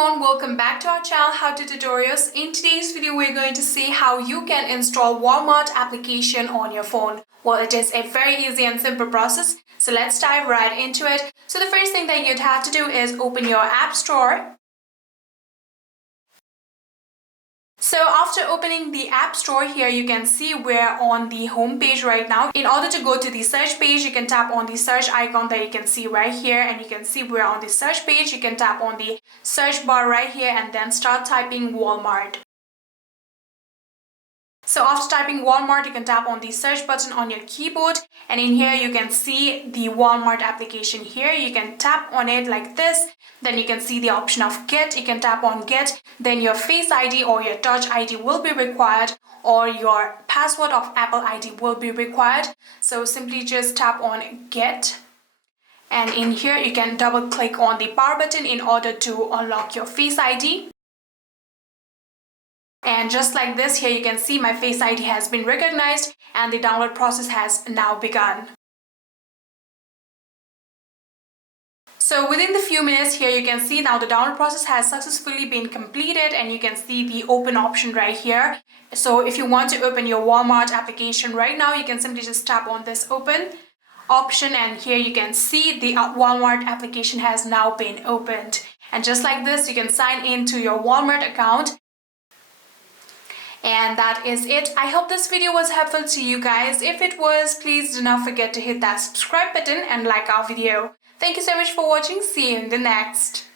everyone, welcome back to our channel How to Tutorials. In today's video we're going to see how you can install Walmart application on your phone. Well, it is a very easy and simple process, so let's dive right into it. So the first thing that you'd have to do is open your app store. So after opening the app store, here you can see we're on the home page right now. In order to go to the search page, you can tap on the search icon that you can see right here, and you can see we're on the search page. You can tap on the search bar right here and then start typing Walmart. So after typing Walmart, you can tap on the search button on your keyboard, and in here you can see the Walmart application here. You can tap on it like this, then you can see the option of get. You can tap on get, then your Face ID or your Touch ID will be required, or your password of Apple ID will be required. So simply just tap on get, and in here you can double click on the power button in order to unlock your Face ID. And just like this, here you can see my Face ID has been recognized and the download process has now begun. So within the few minutes, here you can see now the download process has successfully been completed, and you can see the open option right here. So if you want to open your Walmart application right now, you can simply just tap on this open option, and here you can see the Walmart application has now been opened. And just like this, you can sign into your Walmart account. And that is it. I hope this video was helpful to you guys. If it was, please do not forget to hit that subscribe button and like our video. Thank you so much for watching. See you in the next.